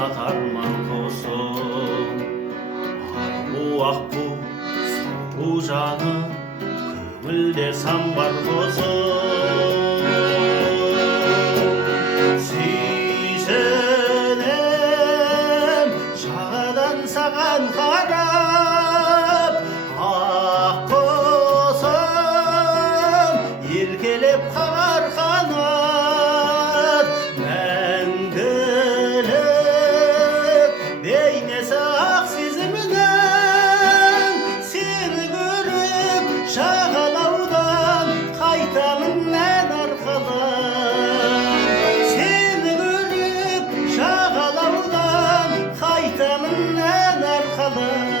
арман құсым ару аққу сұлу жаны көңілде сан бар құсым сүйсінем жағадан саған қарап ақ құсым еркелеп қағар қанат мәңгілік бейнесі ақ сезімінің сені көріп жағалаудан қайтамын ән арқалап сені көріп жағалаудан қайтамын ән арқалап